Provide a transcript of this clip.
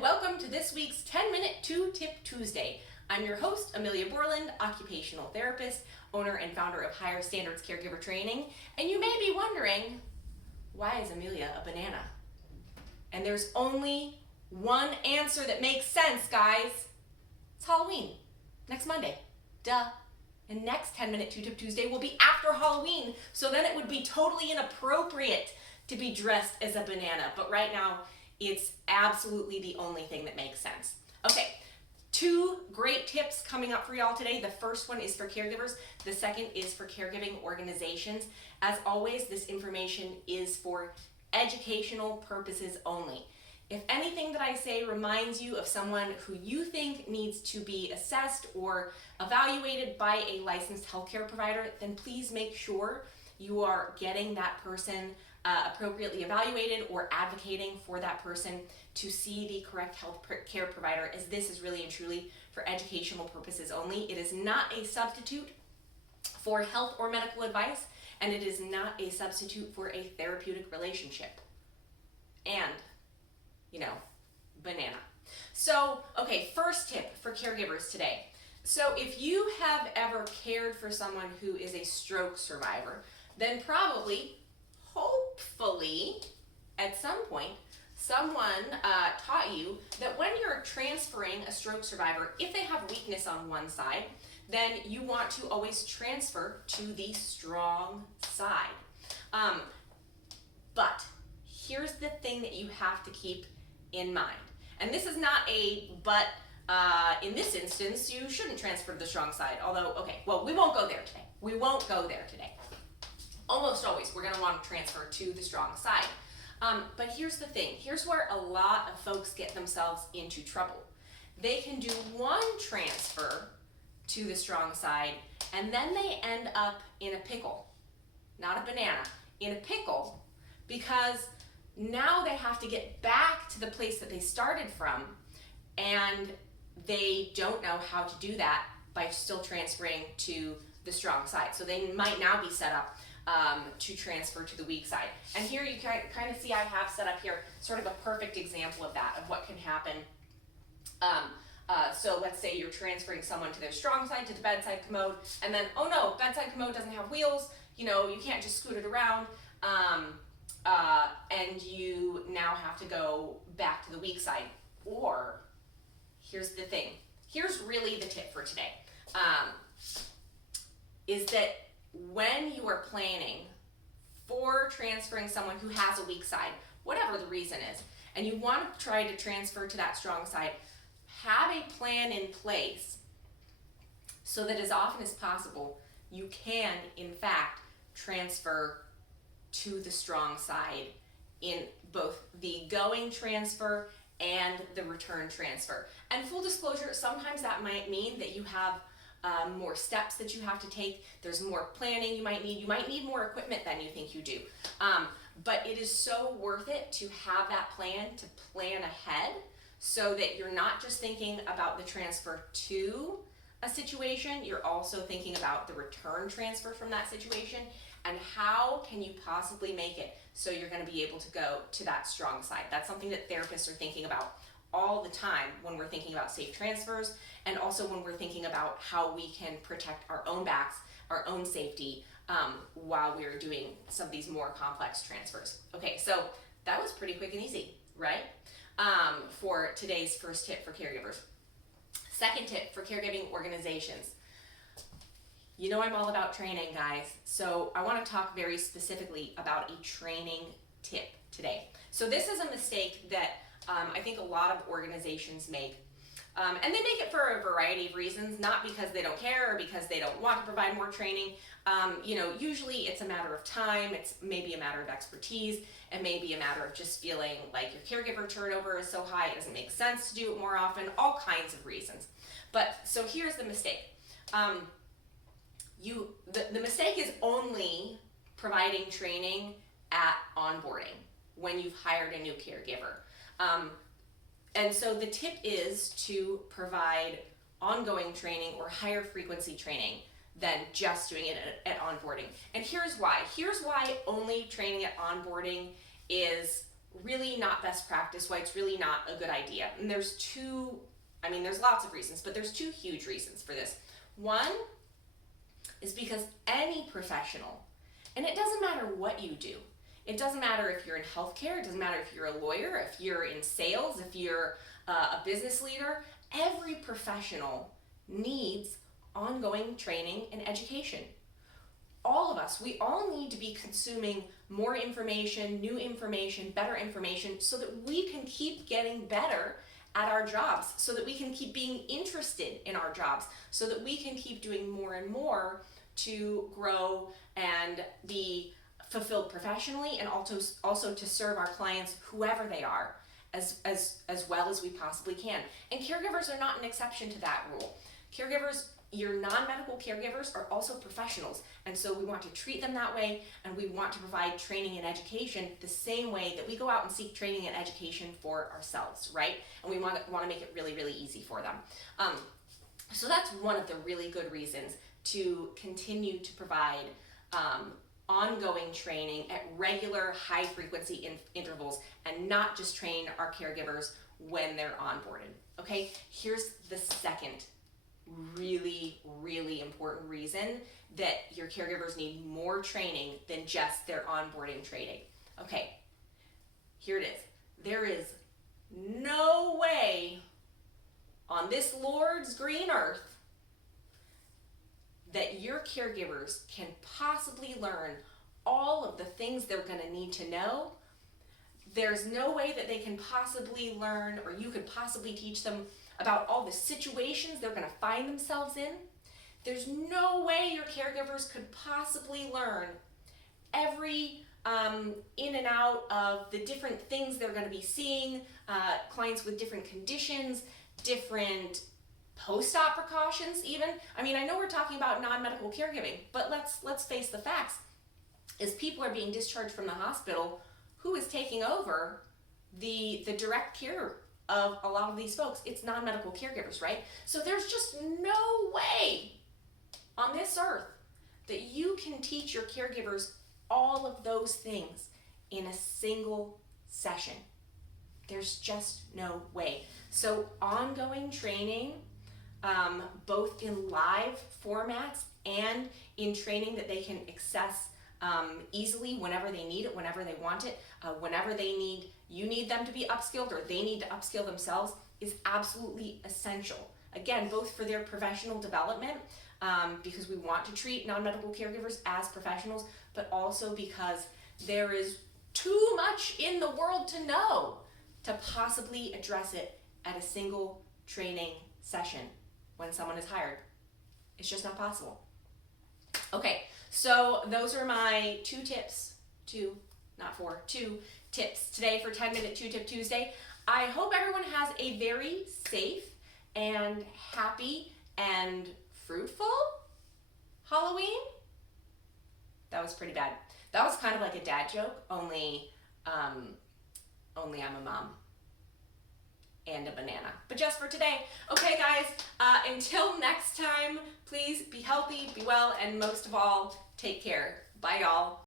and welcome to this week's 10-Minute 2-Tip Tuesday. I'm your host, Amelia Borland, occupational therapist, owner and founder of Higher Standards Caregiver Training, and you may be wondering, why is Amelia a banana? And there's only one answer that makes sense, guys. It's Halloween, next Monday, duh. And next 10-Minute 2-Tip Tuesday will be after Halloween, so then it would be totally inappropriate to be dressed as a banana, but right now, it's absolutely the only thing that makes sense. Okay, 2 great tips coming up for y'all today. The first one is for caregivers. The second is for caregiving organizations. As always, this information is for educational purposes only. If anything that I say reminds you of someone who you think needs to be assessed or evaluated by a licensed healthcare provider, then please make sure you are getting that person appropriately evaluated or advocating for that person to see the correct health care provider, as this is really and truly for educational purposes only. It is not a substitute for health or medical advice, and it is not a substitute for a therapeutic relationship. And, banana. So, okay, first tip for caregivers today. So if you have ever cared for someone who is a stroke survivor, then probably, hopefully, at some point, someone taught you that when you're transferring a stroke survivor, if they have weakness on one side, then you want to always transfer to the strong side. But here's the thing that you have to keep in mind. And this is not a but. In this instance, you shouldn't transfer to the strong side. Although, okay, well, we won't go there today. We won't go there today. Almost always, we're going to want to transfer to the strong side. But here's the thing. Here's where a lot of folks get themselves into trouble. They can do one transfer to the strong side, and then they end up in a pickle. Not a banana, in a pickle, because now they have to get back to the place that they started from, and they don't know how to do that by still transferring to the strong side. So they might now be set up to transfer to the weak side. And here you can kind of see I have set up here sort of a perfect example of that, of what can happen. So let's say you're transferring someone to their strong side, to the bedside commode, and then, oh no, bedside commode doesn't have wheels, you can't just scoot it around, and you now have to go back to the weak side. Or, here's the thing, here's really the tip for today, is that when you are planning for transferring someone who has a weak side, whatever the reason is, and you want to try to transfer to that strong side, have a plan in place so that as often as possible, you can, in fact, transfer to the strong side in both the going transfer and the return transfer. And full disclosure, sometimes that might mean that you have more steps that you have to take. There's more planning you might need. You might need more equipment than you think you do. But it is so worth it to have that plan, to plan ahead, so that you're not just thinking about the transfer to a situation, you're also thinking about the return transfer from that situation, and how can you possibly make it so you're going to be able to go to that strong side. That's something that therapists are thinking about all the time when we're thinking about safe transfers, and also when we're thinking about how we can protect our own backs, our own safety, while we're doing some of these more complex transfers. Okay, so that was pretty quick and easy, right? For today's first tip for caregivers. Second tip for caregiving organizations. I'm all about training, guys, so I want to talk very specifically about a training tip today. So this is a mistake that I think a lot of organizations make. And they make it for a variety of reasons, not because they don't care or because they don't want to provide more training. Usually it's a matter of time, it's maybe a matter of expertise, and maybe a matter of just feeling like your caregiver turnover is so high, it doesn't make sense to do it more often, all kinds of reasons. But, so here's the mistake. The mistake is only providing training at onboarding when you've hired a new caregiver. And so the tip is to provide ongoing training or higher frequency training than just doing it at onboarding. And here's why. Here's why only training at onboarding is really not best practice, why it's really not a good idea. And there's lots of reasons, but there's two huge reasons for this. One is because any professional, and it doesn't matter what you do, it doesn't matter if you're in healthcare, it doesn't matter if you're a lawyer, if you're in sales, if you're a business leader, every professional needs ongoing training and education. All of us, we all need to be consuming more information, new information, better information, so that we can keep getting better at our jobs, so that we can keep being interested in our jobs, so that we can keep doing more and more to grow and be fulfilled professionally, and also to serve our clients, whoever they are, as well as we possibly can. And caregivers are not an exception to that rule. Caregivers, your non-medical caregivers, are also professionals, and so we want to treat them that way, and we want to provide training and education the same way that we go out and seek training and education for ourselves, right? And we want to make it really, really easy for them. So that's one of the really good reasons to continue to provide ongoing training at regular, high-frequency intervals, and not just train our caregivers when they're onboarded. Okay, here's the second really, really important reason that your caregivers need more training than just their onboarding training. Okay, here it is. There is no way on this Lord's green earth that your caregivers can possibly learn all of the things they're going to need to know. There's no way that they can possibly learn, or you could possibly teach them about all the situations they're going to find themselves in. There's no way your caregivers could possibly learn every in and out of the different things they're going to be seeing, clients with different conditions, different post-op precautions even. I mean, I know we're talking about non-medical caregiving, but let's face the facts. As people are being discharged from the hospital, who is taking over the direct care of a lot of these folks? It's non-medical caregivers, right? So there's just no way on this earth that you can teach your caregivers all of those things in a single session. There's just no way. So ongoing training, both in live formats and in training that they can access easily whenever they need it, whenever they want it, whenever you need them to be upskilled or they need to upskill themselves, is absolutely essential. Again, both for their professional development, because we want to treat non-medical caregivers as professionals, but also because there is too much in the world to know to possibly address it at a single training session when someone is hired. It's just not possible. Okay, so those are my two tips today for 10-Minute 2-Tip Tuesday. I hope everyone has a very safe and happy and fruitful Halloween. That was pretty bad. That was kind of like a dad joke, only I'm a mom and a banana. But just for today. Okay, guys, until next time, please be healthy, be well, and most of all, take care. Bye, y'all.